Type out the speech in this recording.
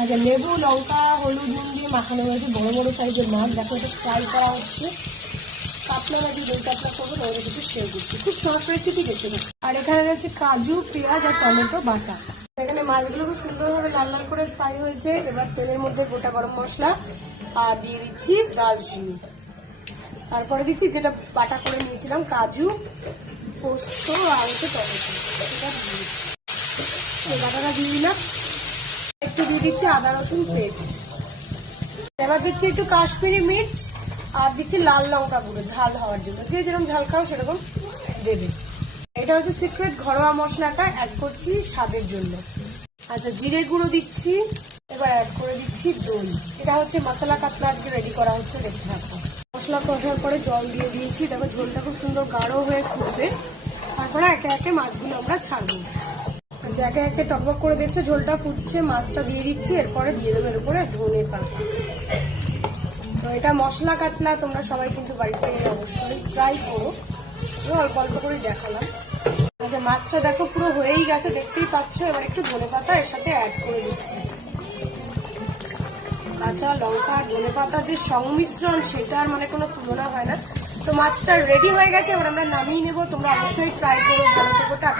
আচ্ছা, লেবু লঙ্কা হলুদ নুন দিয়ে মাখানো হয়েছে বড় বড় সাইজের মাছ। দেখো এটা ফ্রাই করা হচ্ছে। কাতলা নাকি দই কাতলা করবো, ওদের কিছু শেয়ার করছি। খুব শর্ট রেসিপি দেখে নিই। আর এখানে রয়েছে কাজু, পেঁয়াজ আর টমেটো বাটা। এখানে মাছগুলো খুব সুন্দরভাবে লাল লাল করে ফ্রাই হয়েছে। এবার তেলের মধ্যে গোটা গরম মশলা আর দিয়ে দিচ্ছি দারচিনি, তারপরে দিচ্ছি যেটা বাটা করে নিয়েছিলাম কাজু, পোস্ত আর হচ্ছে টমেটো। বাটাটা দিয়ে দিলাম। একটু দিয়ে দিচ্ছি আদা রসুন পেস্ট। এবার দিচ্ছি একটু কাশ্মীরি মির্চ আর দিচ্ছি লাল লঙ্কা গুঁড়ো ঝাল হওয়ার জন্য। যে যেরকম ঝাল খাও সেরকম দেবে। এটা হচ্ছে সিক্রেট ঘরোয়া মশলাটা অ্যাড করছি স্বাদের জন্য। আচ্ছা, জিরে গুঁড়ো দিচ্ছি। এবার অ্যাড করে দিচ্ছি দই। এটা হচ্ছে মশলা কাতলা আজকে রেডি করা হচ্ছে, দেখতে থাকো। মশলা কষার পরে জল দিয়ে দিয়েছি। দেখো ঝোলটা খুব সুন্দর গাঢ় হয়ে ফুটবে। তারপরে একে একে মাছগুলো আমরা ছাড়বো। আচ্ছা, একে একে টকবক করে দেখছো ঝোলটা ফুটছে, মাছটা দিয়ে দিচ্ছি। এরপরে দিয়ে দেবো এর উপরে ধনে পাতা। তো এটা মশলা কাতলা, তোমরা সবাই কিন্তু বাড়িতে অবশ্যই ট্রাই করো। অল্প অল্প করে দেখালাম। আচ্ছা, মাছটা দেখো পুরো হয়েই গেছে, দেখতেই পাচ্ছ। এবার একটু ধনে পাতা এর সাথে অ্যাড করে দিচ্ছি। কাঁচা লঙ্কা আর ধনে পাতার যে সংমিশ্রণ, সেটা আর মানে কোনো তুলনা হয় না। তো মাছটা রেডি হয়ে গেছে, এবার আমরা নামিয়ে নেবো। তোমরা অবশ্যই ট্রাই করো। ভালো থেকো, টাটা।